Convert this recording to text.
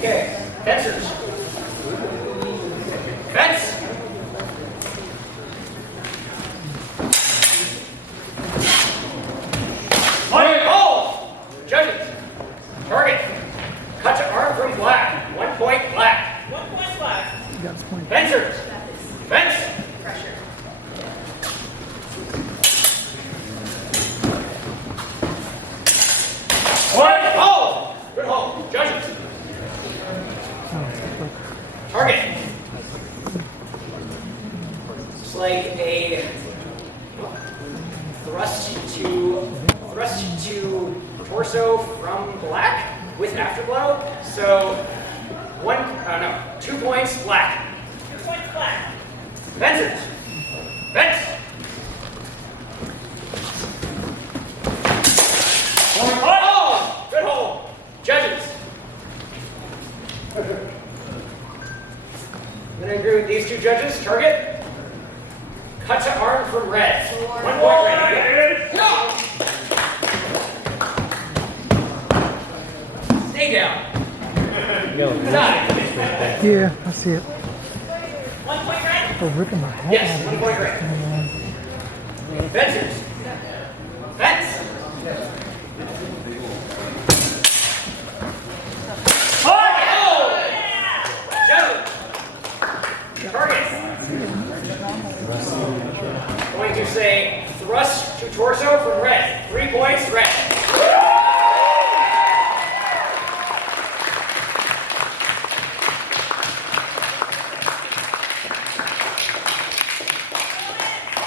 Okay, fencers. Fence. Oh! Judges. Target. Cut to arm from black. 1 point black. 1 point black. Fencers. Fence. Pressure. One. Hold. Good hold. Judges. Target. It's like a thrust to torso from black with afterglow. So 2 points black. 2 points black. Fencers. Fence. Oh! Good hold. Judges. I'm going to agree with these two judges. Target. Cut to arm from red. 1 point red. No! Stay down. Side. Yeah, I see it. 1 point red. Oh, ripping my head Yes, off. 1 point red. Fencers. Fence. Oh! Judges. Target. Going to say thrust to torso from red. 3 points red.